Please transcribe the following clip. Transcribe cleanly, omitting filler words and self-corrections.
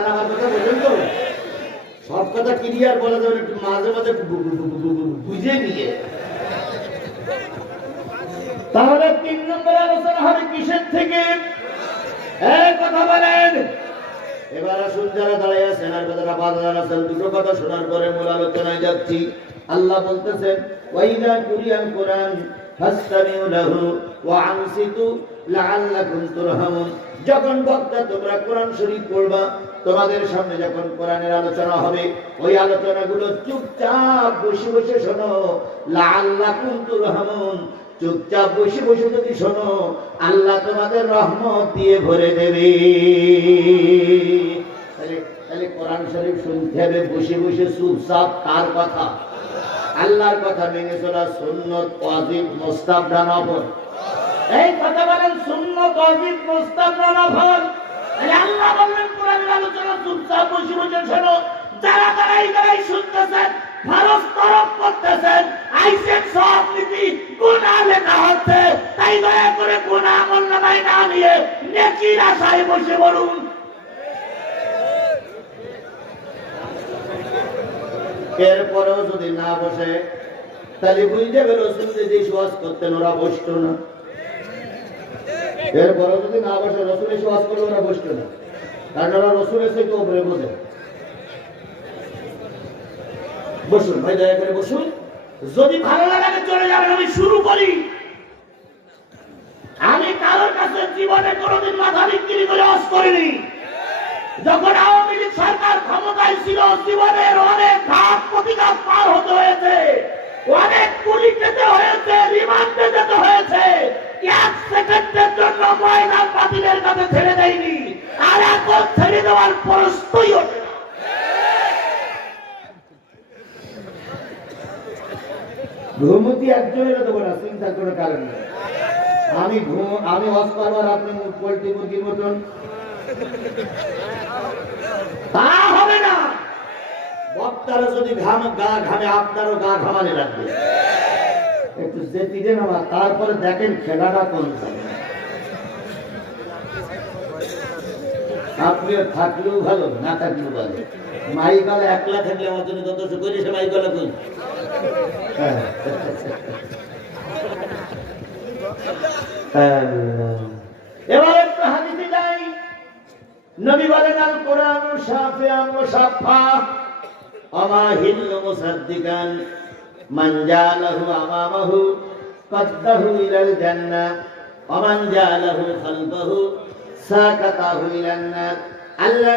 আপনারা আমার কথা বলেন তো, সব কথা ক্লিয়ার বলা যাবে একটু মাঝে মাঝে বুঝে নিয়ে। তাহলে 3 নম্বর আলোচনা হবে কিসের থেকে? কথা বলেন। এবার আসুন যারা দাঁড়িয়ে আছেন আর যারা বাজার আছেন, দুটো কথা শোনার পরে মূল আলোচনায় যাচ্ছি। আল্লাহ বলতেছেন ওয়াইদা কুরিয়াল কোরআন ফাসতামিউ লাহু ওয়া আনসিতু লাআল্লাকুম তুরহামুন। যখন বক্তা তোমরা কোরআন শরীফ পড়বা, তোমাদের সামনে যখন কোরআনের আলোচনা হবে, ওই আলোচনাগুলো চুপচাপ বসে বসে শোনো। লাআল্লাকুম তুরহামুন, চুপচাপ বসে বসে যদি শোনো, আল্লাহ তোমাদের রহমত দিয়ে ভরে দেবে। তাহলে কোরআন শরীফ শুনতে হবে বসে বসে চুপচাপ। কার কথা? আল্লাহর কথা মেনে চলা সুন্নত, ওয়াজিব, মুস্তাহাব না নফল? এই কথা বলেন, সুন্নত, ওয়াজিব, মুস্তাহাব না নফল? আল্লাহ বললেন কোরআনের আলোচনা চুপচাপ বসে বসে শোনো। যারা দাঁড়াই শুনতেছেন, ফরজ তরফ করতেছেন, আইসেন সব নীতি গুনাহ লেখা হচ্ছে, তাই দয়া করে গুনাহ আমলনামায় না নিয়ে নেকির আশায় বসে বলুন। এরপরেও যদি না বসে, তাহলে বুঝতে হবে রাসূল যে ওয়াজ করতেন ওরা বসতো না। এরপরেও যদি না বসে, রাসূল ওয়াজ করলে ওরা বসতো না, কারণ ওরা রাসূলের থেকে উপরে বোঝে। বসুন ভাই, দয়া করে বসুন। যদি ভালো লাগে চলে যাবেন, আমি শুরু করি। আমি কারোর কাছে জীবনে কোনোদিন মাথা বিক্রি করে ওয়াজ করিনি। যখন আওয়ামী লীগ সরকার ক্ষমতায় ছিল, জীবনের অনেক ঘাত প্রতিঘাত পার হতে হয়েছে, অনেক গুলি খেতে হয়েছে, রিমান্ডে যেতে হয়েছে। 1 সেকেন্ডের জন্য ময়দান বাতিলের কাছে ছেড়ে দেয়নি, আর এখন ছেড়ে দেওয়ার প্রশ্নই ওঠে না। ঘুমতি একজনের দেবো না, চিন্তার কোনো কারণ নেই। আমি ওয়াজ করবো আর আপনি পোল্ট্রি মুরগির মতন, তা হবে না। বক্তারা যদি গা ঘামে, আপনারও গা ঘামানে লাগবে। একটু যেতে দেন আমার, তারপরে দেখেন খেলাটা কোন। আপনিও থাকলেও ভালো, না থাকলেও ভালো। মাইকালে একলা থাকলে আমার জন্য যত করে সে মাইকালে কোন। এবার একটু হাদিসে যাই। নবী বলেন আল কোরআন শাফিআন ওয়া শাফা আমা হিল্লু মুসাদ্দিকান মান জালাহু আমামাহু কাদ্দাহু ইলাল জান্নাহ ওয়া মান জালাহু খালফাহু সাকাতাহু ইলান নার। আল্লাহ